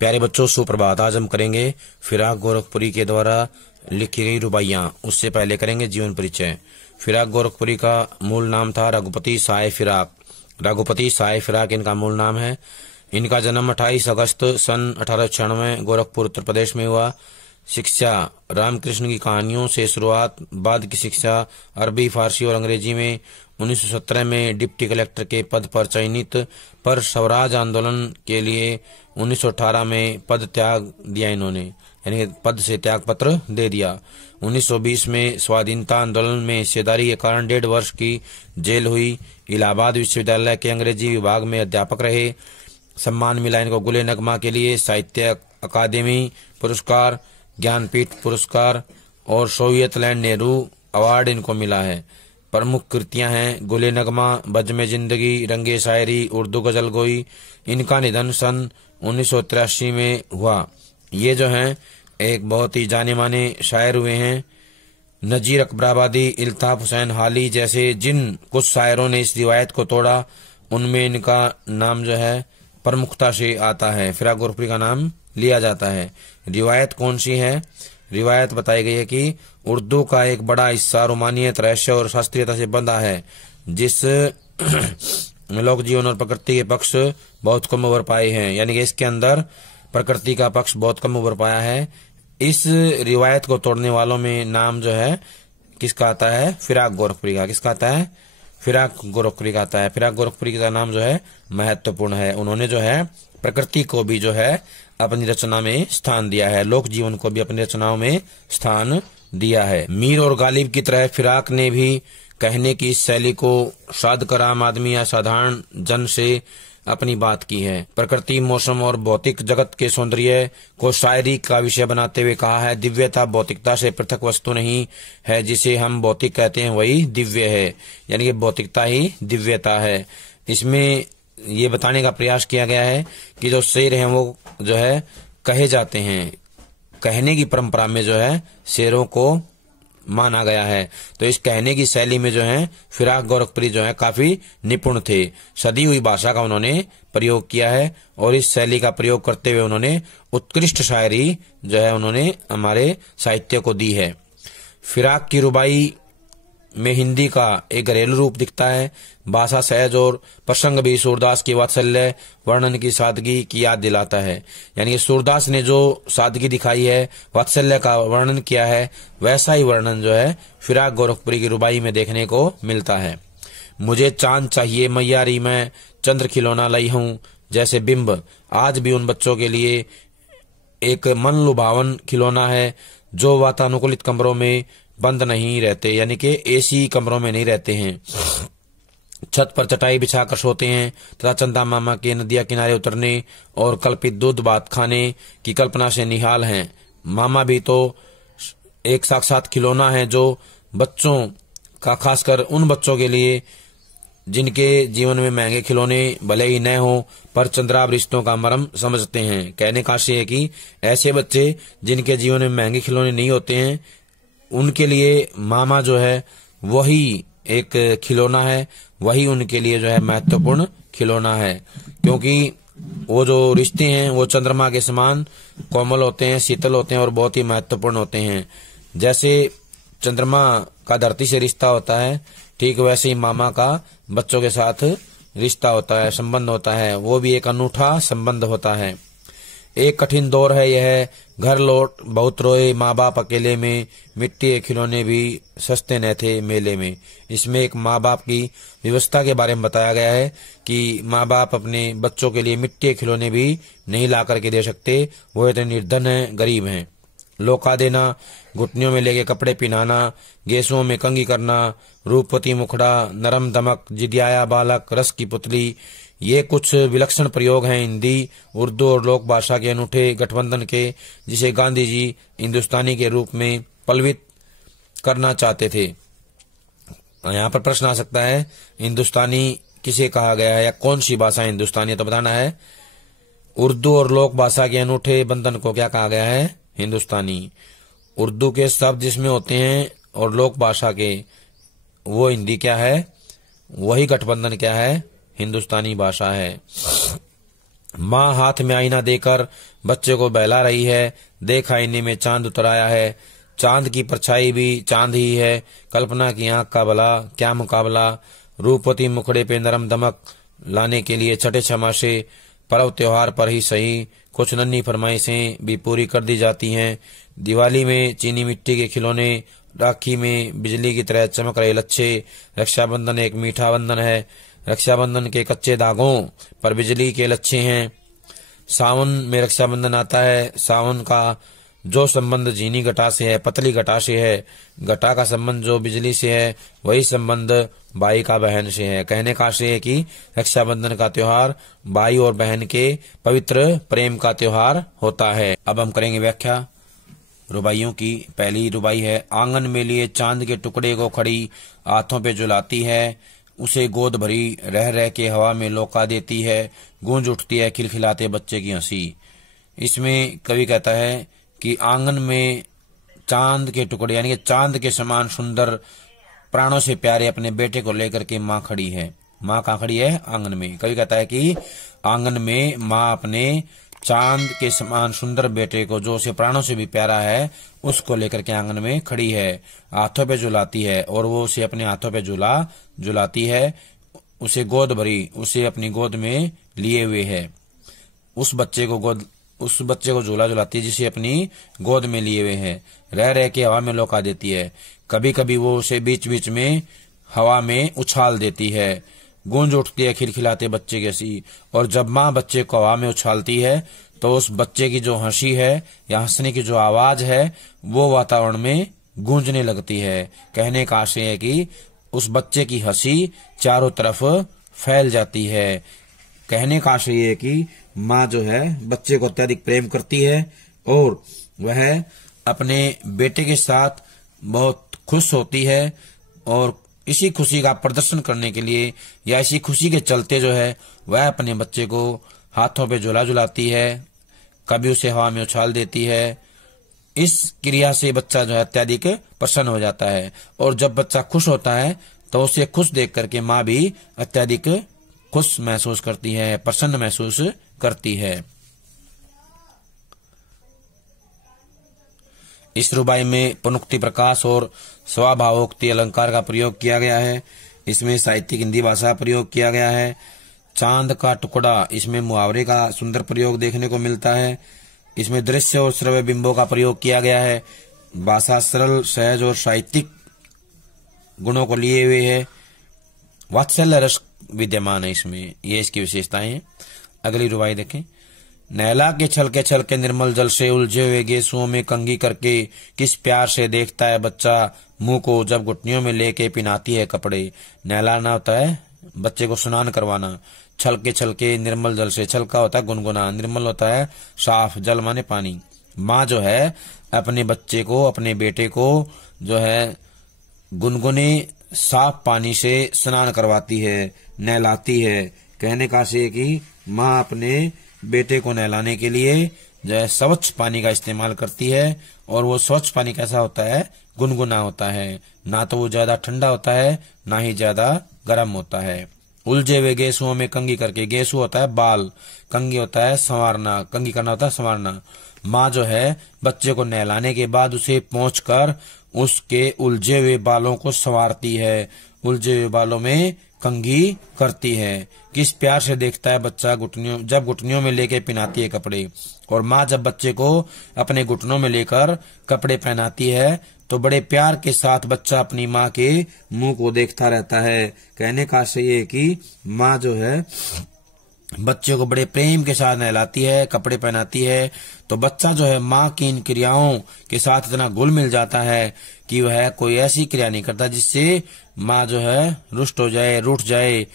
प्यारे बच्चों, सुप्रभात। आज हम करेंगे फिराक गोरखपुरी के द्वारा लिखी गई रुबाइयां। उससे पहले करेंगे जीवन परिचय। फिराक गोरखपुरी का मूल नाम था रघुपति साय फिराक। रघुपति साय फिराक इनका मूल नाम है। इनका जन्म 28 अगस्त सन 1896 गोरखपुर उत्तर प्रदेश में हुआ। शिक्षा रामकृष्ण की कहानियों से शुरुआत, बाद की शिक्षा अरबी, फारसी और अंग्रेजी में। 1917 में डिप्टी कलेक्टर के पद पर चयनित, पर स्वराज आंदोलन के लिए 1918 में पद त्याग दिया इन्होंने, यानी पद से त्याग पत्र दे दिया। 1920 में स्वाधीनता आंदोलन में हिस्सेदारी के कारण 1.5 वर्ष की जेल हुई। इलाहाबाद विश्वविद्यालय के अंग्रेजी विभाग में अध्यापक रहे। सम्मान मिला इनको गुले नगमा के लिए साहित्य अकादमी पुरस्कार, ज्ञानपीठ पुरस्कार और सोवियत लैंड नेहरू अवार्ड इनको मिला है। प्रमुख कृतियां हैं गुले नगमा, बज़्म जिंदगी, रंगे शायरी, उर्दू गजल गोई। इनका निधन सन 1983 में हुआ। ये जो हैं एक बहुत ही जाने माने शायर हुए हैं। नजीर अकबराबादी, इल्ताफ हुसैन हाली जैसे जिन कुछ शायरों ने इस रिवायत को तोड़ा, उनमें इनका नाम जो है प्रमुखता से आता है। फिराक गोरखपुरी का नाम लिया जाता है। रिवायत कौन सी है? रिवायत बताई गई है कि उर्दू का एक बड़ा हिस्सा रोमानियत, रहस्य और शास्त्रीयता से बंधा है, जिस लोक जीवन और प्रकृति के पक्ष बहुत कम उभर पाए हैं। यानी कि इसके अंदर प्रकृति का पक्ष बहुत कम उभर पाया है। इस रिवायत को तोड़ने वालों में नाम जो है किसका आता है? फिराक गोरखपुरी का। किसका आता है? फिराक गोरखपुरी का आता है। फिराक गोरखपुरी का नाम जो है महत्वपूर्ण है। उन्होंने जो है प्रकृति को भी जो है अपनी रचना में स्थान दिया है, लोक जीवन को भी अपनी रचनाओं में स्थान दिया है। मीर और गालिब की तरह फिराक ने भी कहने की इस शैली को साध कर आम आदमी या साधारण जन से अपनी बात की है। प्रकृति, मौसम और भौतिक जगत के सौंदर्य को शायरी का विषय बनाते हुए कहा है, दिव्यता भौतिकता से पृथक वस्तु नहीं है, जिसे हम भौतिक कहते हैं वही दिव्य है। यानी कि भौतिकता ही दिव्यता है। इसमें ये बताने का प्रयास किया गया है कि जो शेर हैं वो जो है कहे जाते हैं। कहने की परंपरा में जो है शेरों को माना गया है। तो इस कहने की शैली में जो है फिराक गोरखपुरी जो है काफी निपुण थे। सदी हुई भाषा का उन्होंने प्रयोग किया है और इस शैली का प्रयोग करते हुए उन्होंने उत्कृष्ट शायरी जो है उन्होंने हमारे साहित्य को दी है। फिराक की रुबाई में हिंदी का एक घरेलू रूप दिखता है। भाषा सहज और प्रसंग भी सूरदास की वात्सल्य वर्णन की सादगी की याद दिलाता है। यानी कि सूरदास ने जो सादगी दिखाई है, वात्सल्य का वर्णन किया है, वैसा ही वर्णन जो है फिराक गोरखपुरी की रुबाई में देखने को मिलता है। मुझे चांद चाहिए मैयारी, मैं चंद्र खिलौना लाई हूँ जैसे बिंब, आज भी उन बच्चों के लिए एक मन लुभावन खिलौना है जो वातानुकूलित कमरों में बंद नहीं रहते, यानी कि एसी कमरों में नहीं रहते हैं, छत पर चटाई बिछाकर सोते हैं तथा चंदा मामा के नदिया किनारे उतरने और कल्पित दूध भात खाने की कल्पना से निहाल हैं। मामा भी तो एक साक्षात खिलौना है जो बच्चों का, खासकर उन बच्चों के लिए जिनके जीवन में महंगे खिलौने भले ही न हो पर चंद्राव रिश्तों का मर्म समझते हैं। कहने का आशय है कि ऐसे बच्चे जिनके जीवन में महंगे खिलौने नहीं होते हैं, उनके लिए मामा जो है वही एक खिलौना है, वही उनके लिए जो है महत्वपूर्ण खिलौना है, क्योंकि वो जो रिश्ते हैं वो चंद्रमा के समान कोमल होते हैं, शीतल होते हैं और बहुत ही महत्वपूर्ण होते हैं। जैसे चंद्रमा का धरती से रिश्ता होता है, ठीक वैसे ही मामा का बच्चों के साथ रिश्ता होता है, संबंध होता है, वो भी एक अनूठा संबंध होता है। एक कठिन दौर है यह, घर लौट बहुत रोए माँ बाप अकेले में, मिट्टी के खिलौने भी सस्ते न थे मेले में। इसमें एक माँ बाप की व्यवस्था के बारे में बताया गया है कि माँ बाप अपने बच्चों के लिए मिट्टी के खिलौने भी नहीं ला करके दे सकते, वो इतने निर्धन हैं, गरीब हैं। लोका देना, घुटनियों में लेके कपड़े पहनाना, गेसुओं में कंघी करना, रूपवती मुखड़ा, नरम दमक, जिदियाया बालक, रस की पुतली, ये कुछ विलक्षण प्रयोग हैं हिंदी, उर्दू और लोक भाषा के अनूठे गठबंधन के, जिसे गांधी जी हिंदुस्तानी के रूप में पल्वित करना चाहते थे। यहाँ पर प्रश्न आ सकता है, हिंदुस्तानी किसे कहा गया है या कौन सी भाषा हिंदुस्तानी है? तो बताना है। उर्दू और लोक भाषा के अनूठे बंधन को क्या कहा गया है? हिंदुस्तानी। उर्दू के शब्द जिसमें होते हैं और लोक भाषा के, वो हिंदी क्या है? वही गठबंधन क्या है? हिंदुस्तानी भाषा है। माँ हाथ में आईना देकर बच्चे को बहला रही है। देख आईने में चांद उतर आया है, चांद की परछाई भी चांद ही है। कल्पना की आंख का भला क्या मुकाबला, रूपवती मुखड़े पे नरम दमक लाने के लिए छठे क्षमा से पर्व त्योहार पर ही सही कुछ नन्ही फरमाइशें भी पूरी कर दी जाती हैं। दिवाली में चीनी मिट्टी के खिलौने, राखी में बिजली की तरह चमक रहे लच्छे। रक्षाबंधन एक मीठा बंधन है, रक्षाबंधन के कच्चे धागों पर बिजली के लच्छे हैं। सावन में रक्षाबंधन आता है, सावन का जो संबंध झीनी घटा से है, पतली घटा से है। घटा का संबंध जो बिजली से है, वही संबंध भाई का बहन से है। कहने का आशय है कि रक्षाबंधन का त्योहार भाई और बहन के पवित्र प्रेम का त्योहार होता है। अब हम करेंगे व्याख्या रुबाइयों की। पहली रुबाई है, आंगन में लिए चांद के टुकड़े को खड़ी हाथों पे झुलाती है, उसे गोद भरी रह रह के हवा में लौका देती है, गूंज उठती है खिलखिलाते बच्चे की हंसी। इसमें कवि कहता है कि आंगन में चांद के टुकड़े यानी कि चांद के समान सुंदर प्राणों से प्यारे अपने बेटे को लेकर के माँ खड़ी है। माँ कहाँ खड़ी है? आंगन में। कवि कहता है कि आंगन में माँ अपने चांद के समान सुंदर बेटे को, जो उसे प्राणों से भी प्यारा है, उसको लेकर के आंगन में खड़ी है, हाथों पे झुलाती है और वो उसे अपने हाथों पे झुलाती है, उसे गोद भरी, उसे अपनी गोद में लिए हुए है। उस बच्चे को झूला झुलाती है जिसे अपनी गोद में लिए हुए है, रह रह के हवा में लौका देती है। कभी कभी वो उसे बीच बीच में हवा में उछाल देती है, गूंज उठती है खिलखिलाते बच्चे की हंसी। और जब माँ बच्चे को हवा में उछालती है तो उस बच्चे की जो हंसी है या हंसने की जो आवाज है वो वातावरण में गूंजने लगती है। कहने का आशय है कि उस बच्चे की हंसी चारों तरफ फैल जाती है। कहने का आशय है कि माँ जो है बच्चे को अत्यधिक प्रेम करती है और वह अपने बेटे के साथ बहुत खुश होती है, और इसी खुशी का प्रदर्शन करने के लिए या इसी खुशी के चलते जो है वह अपने बच्चे को हाथों पे झूला झुलाती है, कभी उसे हवा में उछाल देती है। इस क्रिया से बच्चा जो है अत्यधिक प्रसन्न हो जाता है, और जब बच्चा खुश होता है तो उसे खुश देख करके माँ भी अत्यधिक खुश महसूस करती है, प्रसन्न महसूस करती है। इस रुबाई में पुनोक्ति प्रकाश और स्वभावोक्ति अलंकार का प्रयोग किया गया है। इसमें साहित्यिक हिंदी भाषा प्रयोग किया गया है। चांद का टुकड़ा, इसमें मुहावरे का सुंदर प्रयोग देखने को मिलता है। इसमें दृश्य और श्रव्य बिंबों का प्रयोग किया गया है। भाषा सरल, सहज और साहित्यिक गुणों को लिए हुए है। वात्सल्य रस विद्यमान है इसमें, ये इसकी विशेषताएं हैं। अगली रुबाई देखें। नैला के छलके निर्मल जल से उलझे हुए गेसुओं में कंघी करके किस प्यार से देखता है बच्चा मुंह को, जब घुटनियों में लेके पिनाती है कपड़े। नहलाना होता है बच्चे को स्नान करवाना। छलके निर्मल जल से, छलका होता है गुनगुना, निर्मल होता है साफ, जल माने पानी। माँ जो है अपने बच्चे को, अपने बेटे को जो है गुनगुने साफ पानी से स्नान करवाती है, नहलाती है। कहने का आशय है कि माँ अपने बेटे को नहलाने के लिए जो है स्वच्छ पानी का इस्तेमाल करती है, और वो स्वच्छ पानी कैसा होता है? गुनगुना होता है, ना तो वो ज्यादा ठंडा होता है ना ही ज्यादा गर्म होता है। उलझे हुए गेसुओं में कंघी करके, गेसु होता है बाल, कंघी होता है संवारना, कंघी करना होता है संवारना। माँ जो है बच्चे को नहलाने के बाद उसे पोंछकर उसके उलझे हुए बालों को संवारती है, उलझे हुए बालों में कंघी करती है। किस प्यार से देखता है बच्चा जब घुटनियों में लेके पहनाती है कपड़े। और माँ जब बच्चे को अपने घुटनों में लेकर कपड़े पहनाती है तो बड़े प्यार के साथ बच्चा अपनी माँ के मुंह को देखता रहता है। कहने का आशय ये कि माँ जो है बच्चे को बड़े प्रेम के साथ नहलाती है, कपड़े पहनाती है, तो बच्चा जो है माँ की इन क्रियाओं के साथ इतना घुल मिल जाता है कि वह कोई ऐसी क्रिया नहीं करता जिससे माँ जो है रुष्ट हो जाए, रूठ जाए।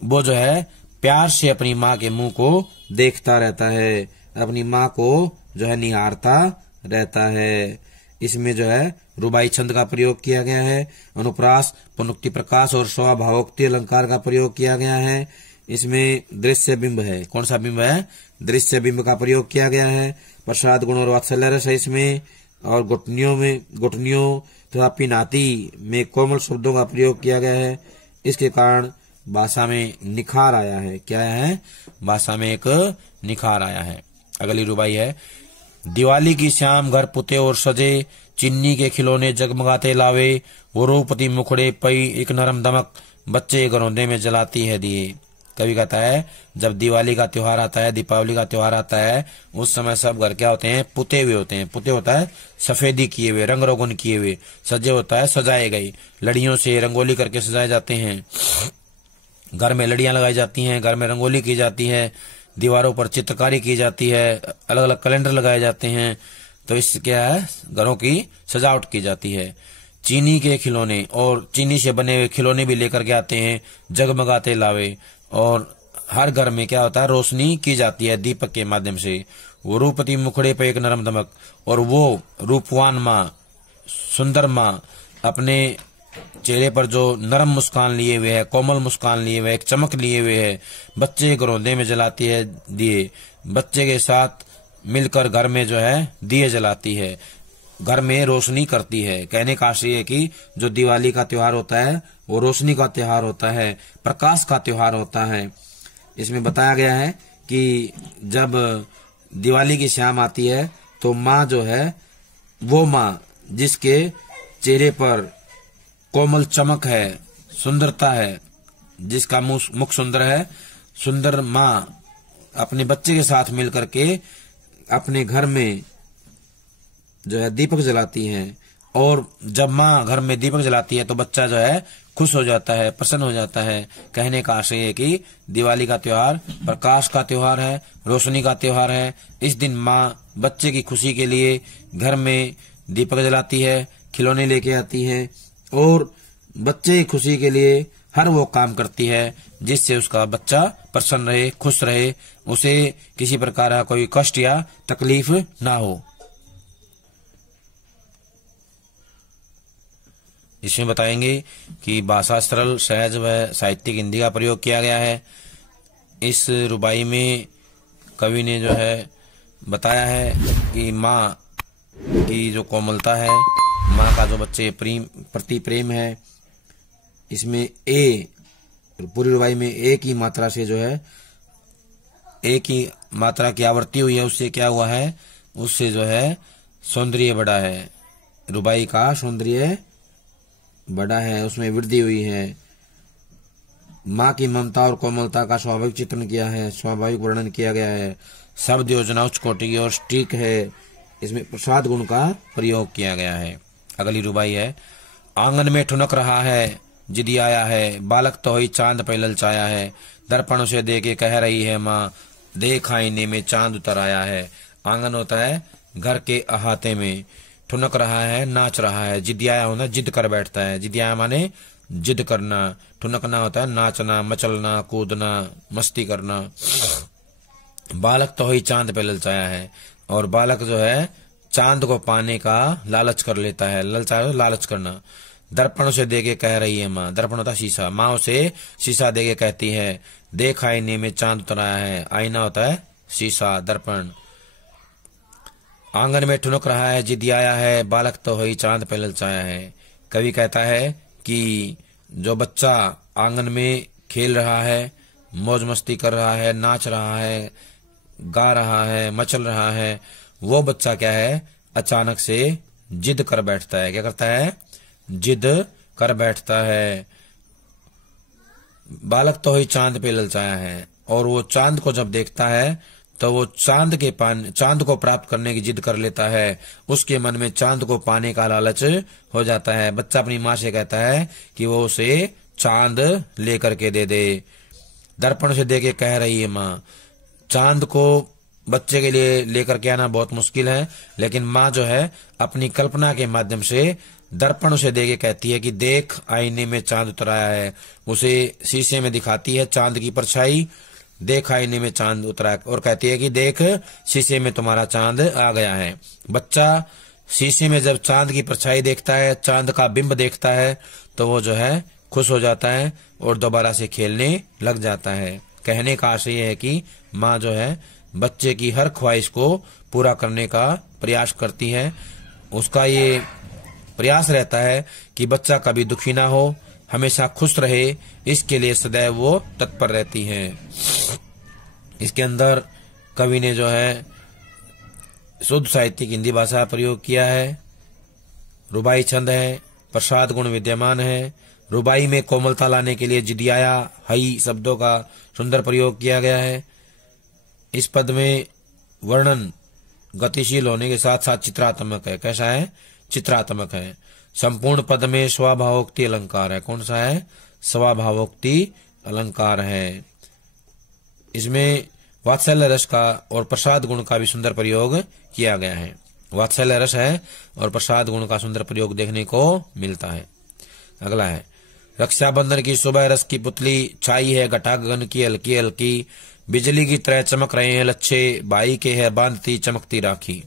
वो जो है प्यार से अपनी माँ के मुंह को देखता रहता है, अपनी माँ को जो है निहारता रहता है। इसमें जो है रुबाई छंद का प्रयोग किया गया है। अनुप्रास, पुनोक्ति प्रकाश और स्वभावोक्ति अलंकार का प्रयोग किया गया है। इसमें दृश्य बिंब है। कौन सा बिंब है? दृश्य बिंब का प्रयोग किया गया है। प्रसाद गुण और वात्सल्य रस है इसमें। और घुटनियों तथा पिनाती में कोमल शब्दों का प्रयोग किया गया है। इसके कारण भाषा में निखार आया है। क्या है? भाषा में एक निखार आया है। अगली रुबाई है, दिवाली की शाम घर पुते और सजे, चिन्नी के खिलौने जगमगाते लावे, वो रूपती मुखड़े पई एक नरम दमक, बच्चे घरौंदे में जलाती है दिए। कवि कहता है जब दिवाली का त्योहार आता है, दीपावली का त्योहार आता है, उस समय सब घर क्या होते हैं? पुते हुए होते हैं। पुते होता है सफेदी किए हुए, रंग रोगन किए हुए। सजे होता है सजाए गए, लड़ियों से रंगोली करके सजाए जाते हैं। घर में लड़ियां लगाई जाती हैं, घर में रंगोली की जाती है, दीवारों पर चित्रकारी की जाती है, अलग अलग कैलेंडर लगाए जाते हैं। तो इससे क्या है? घरों की सजावट की जाती है। चीनी के खिलौने और चीनी से बने हुए खिलौने भी लेकर के आते हैं, जगमगाते लावे। और हर घर में क्या होता है? रोशनी की जाती है दीपक के माध्यम से। वो रूपती मुखड़े पे एक नरम दमक, और वो रूपवान माँ, सुंदर माँ अपने चेहरे पर जो नरम मुस्कान लिए हुए है, कोमल मुस्कान लिए हुए, एक चमक लिए हुए है, बच्चे घरौंदे में जलाती है दिए। बच्चे के साथ मिलकर घर में जो है दिए जलाती है, घर में रोशनी करती है। कहने का आशय है कि जो दिवाली का त्योहार होता है वो रोशनी का त्योहार होता है, प्रकाश का त्योहार होता है। इसमें बताया गया है कि जब दिवाली की शाम आती है तो माँ जो है, वो माँ जिसके चेहरे पर कोमल चमक है, सुंदरता है, जिसका मुख सुंदर है, सुंदर माँ अपने बच्चे के साथ मिलकर के अपने घर में जो है दीपक जलाती हैं। और जब माँ घर में दीपक जलाती है तो बच्चा जो है खुश हो जाता है, प्रसन्न हो जाता है। कहने का आशय है कि दिवाली का त्योहार प्रकाश का त्योहार है, रोशनी का त्योहार है। इस दिन माँ बच्चे की खुशी के लिए घर में दीपक जलाती है, खिलौने लेके आती है, और बच्चे की खुशी के लिए हर वो काम करती है जिससे उसका बच्चा प्रसन्न रहे, खुश रहे, उसे किसी प्रकार का कोई कष्ट या तकलीफ ना हो। इसमें बताएंगे कि भाषा सरल, सहज व साहित्यिक हिंदी का प्रयोग किया गया है। इस रुबाई में कवि ने जो है बताया है कि माँ की जो कोमलता है, माँ का जो बच्चे प्रति प्रेम है, इसमें ए, पूरी रुबाई में एक ही मात्रा से जो है, एक ही मात्रा की आवृत्ति हुई है, उससे क्या हुआ है? उससे जो है सौंदर्य बढ़ा है, रुबाई का सौंदर्य बड़ा है, उसमें वृद्धि हुई है। माँ की ममता और कोमलता का स्वाभाविक चित्रण किया है, स्वाभाविक वर्णन किया गया है। शब्द योजना उच्च कोटि की और स्टिक है, इसमें प्रसाद गुण का प्रयोग किया गया है। अगली रुबाई है, आंगन में ठुनक रहा है जिदी आया है, बालक तो ही चांद पे ललचाया है, दर्पण उसे दे के कह रही है माँ, देख आईने में चांद उतर आया है। आंगन होता है घर के अहाते में, ठुनक रहा है, नाच रहा है। जिदियाया होना जिद कर बैठता है, जिदियाया माने जिद करना, ठुनकना होता है नाचना, मचलना, कूदना, मस्ती करना। बालक तो ही चांद पे ललचाया है, और बालक जो है चांद को पाने का लालच कर लेता है। ललचाया लालच करना। दर्पण उसे देके कह रही है माँ, दर्पण होता शीशा, माँ उसे शीशा देके कहती है, देख आईने में चांद उतर आया है। आईना होता है शीशा, दर्पण। आंगन में ठुनक रहा है जिद आया है, बालक तो ही चांद पे ललचाया है। कवि कहता है कि जो बच्चा आंगन में खेल रहा है, मौज मस्ती कर रहा है, नाच रहा है, गा रहा है, मचल रहा है, वो बच्चा क्या है? अचानक से जिद कर बैठता है। क्या करता है? जिद कर बैठता है। बालक तो ही चांद पे ललचाया है, और वो चांद को जब देखता है तो वो चांद को प्राप्त करने की जिद कर लेता है। उसके मन में चांद को पाने का लालच हो जाता है। बच्चा अपनी माँ से कहता है कि वो उसे चांद लेकर के दे दे। दर्पण से दे के कह रही है माँ। चांद को बच्चे के लिए लेकर के आना बहुत मुश्किल है, लेकिन माँ जो है अपनी कल्पना के माध्यम से दर्पण से दे के कहती है कि देख आईने में चांद उतर आया है। उसे शीशे में दिखाती है चांद की परछाई, देख आईने में चांद उतरा, और कहती है कि देख शीशे में तुम्हारा चांद आ गया है। बच्चा शीशे में जब चांद की परछाई देखता है, चांद का बिंब देखता है, तो वो जो है खुश हो जाता है और दोबारा से खेलने लग जाता है। कहने का आशय है कि माँ जो है बच्चे की हर ख्वाहिश को पूरा करने का प्रयास करती है। उसका ये प्रयास रहता है कि बच्चा कभी दुखी ना हो, हमेशा खुश रहे, इसके लिए सदैव वो तत्पर रहती हैं। इसके अंदर कवि ने जो है शुद्ध साहित्यिक हिंदी भाषा प्रयोग किया है। रुबाई छंद है, प्रसाद गुण विद्यमान है। रुबाई में कोमलता लाने के लिए जिदियाया हई शब्दों का सुंदर प्रयोग किया गया है। इस पद में वर्णन गतिशील होने के साथ साथ चित्रात्मक है। कैसा है? चित्रात्मक है। संपूर्ण पद में स्वभावोक्ति अलंकार है। कौन सा है? स्वभावोक्ति अलंकार है। इसमें वात्सल्य रस का और प्रसाद गुण का भी सुंदर प्रयोग किया गया है। वात्सल्य रस है और प्रसाद गुण का सुंदर प्रयोग देखने को मिलता है। अगला है, रक्षाबंधन की सुबह रस की पुतली छाई है घटागन की हल्की हल्की, बिजली की तरह चमक रहे हैं लच्छे, बाई के है बांधती चमकती राखी।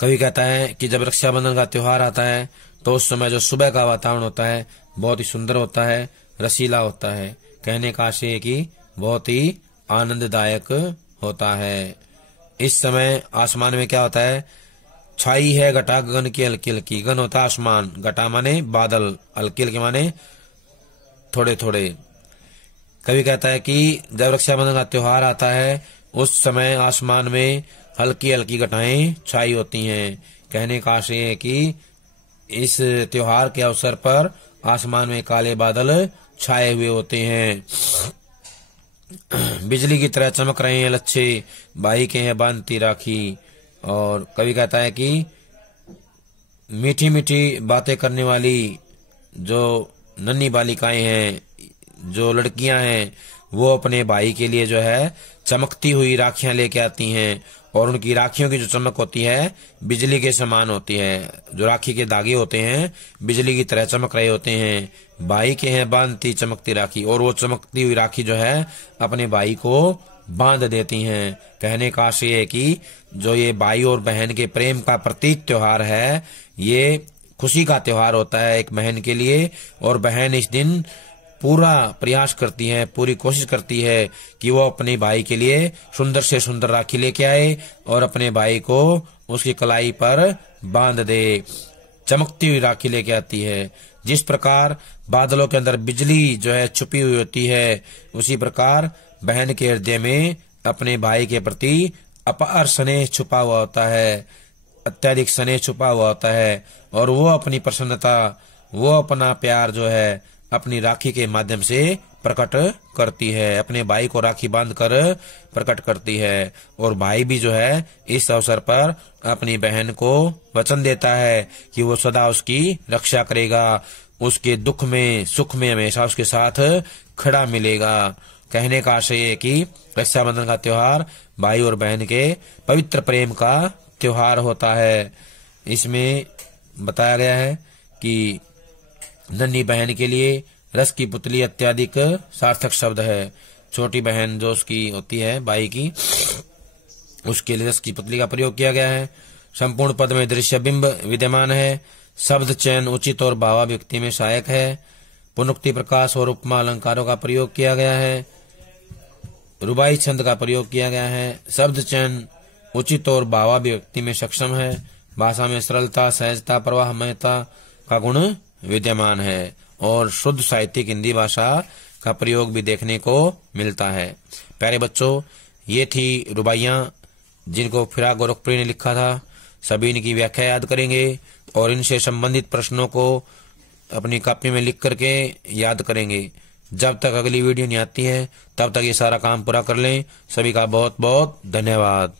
कवि कहता है कि जब रक्षाबंधन का त्योहार आता है तो उस समय जो सुबह का वातावरण होता है बहुत ही सुंदर होता है, रसीला होता है। कहने का आशय है कि बहुत ही आनंददायक होता है। इस समय आसमान में क्या होता है? छाई है घटा गगन की हल्की हल्की। गगन होता है आसमान, घटा माने बादल, हल्की हल्की माने थोड़े थोड़े। कवि कहता है कि जब रक्षाबंधन का त्योहार आता है उस समय आसमान में हल्की हल्की घटाएं छाई होती हैं। कहने का आशय है कि इस त्योहार के अवसर पर आसमान में काले बादल छाए हुए होते हैं। बिजली की तरह चमक रहे हैं लच्छे, बाई के हैं बांधती राखी। और कवि कहता है कि मीठी मीठी बातें करने वाली जो नन्ही बालिकाएं हैं, जो लड़कियां हैं, वो अपने भाई के लिए जो है चमकती हुई राखियां लेके आती हैं और उनकी राखियों की जो चमक होती है बिजली के समान होती है। जो राखी के धागे होते हैं बिजली की तरह चमक रहे होते हैं। भाई के हैं बांधती चमकती राखी, और वो चमकती हुई राखी जो है अपने भाई को बांध देती हैं। कहने का आशय है कि जो ये भाई और बहन के प्रेम का प्रतीक त्योहार है, ये खुशी का त्योहार होता है एक बहन के लिए। और बहन इस दिन पूरा प्रयास करती है, पूरी कोशिश करती है कि वो अपने भाई के लिए सुंदर से सुंदर राखी लेके आए और अपने भाई को उसकी कलाई पर बांध दे। चमकती हुई राखी लेके आती है। जिस प्रकार बादलों के अंदर बिजली जो है छुपी हुई होती है, उसी प्रकार बहन के हृदय में अपने भाई के प्रति अपार स्नेह छुपा हुआ होता है, अत्यधिक स्नेह छुपा हुआ होता है। और वो अपनी प्रसन्नता, वो अपना प्यार जो है अपनी राखी के माध्यम से प्रकट करती है, अपने भाई को राखी बांधकर प्रकट करती है। और भाई भी जो है इस अवसर पर अपनी बहन को वचन देता है कि वो सदा उसकी रक्षा करेगा, उसके दुख में सुख में हमेशा उसके साथ खड़ा मिलेगा। कहने का आशय है कि रक्षाबंधन का त्योहार भाई और बहन के पवित्र प्रेम का त्योहार होता है। इसमें बताया गया है कि नन्ही बहन के लिए रस की पुतली अत्यधिक सार्थक शब्द है। छोटी बहन जो उसकी होती है भाई की, उसके लिए रस की पुतली का प्रयोग किया गया है। संपूर्ण पद में दृश्य बिंब विद्यमान है। शब्द चयन उचित और भावाभिव्यक्ति में सहायक है। पुनरुक्ति प्रकाश और उपमा अलंकारों का प्रयोग किया गया है। रुबाई छंद का प्रयोग किया गया है। शब्द चयन उचित और भावाभिव्यक्ति में सक्षम है। भाषा में सरलता, सहजता, प्रवाहमयता का गुण विद्यमान है और शुद्ध साहित्यिक हिंदी भाषा का प्रयोग भी देखने को मिलता है। प्यारे बच्चों, ये थी रुबाइयां जिनको फिराक गोरखपुरी ने लिखा था। सभी इनकी व्याख्या याद करेंगे और इनसे संबंधित प्रश्नों को अपनी कॉपी में लिख करके याद करेंगे। जब तक अगली वीडियो नहीं आती है तब तक ये सारा काम पूरा कर लें। सभी का बहुत बहुत धन्यवाद।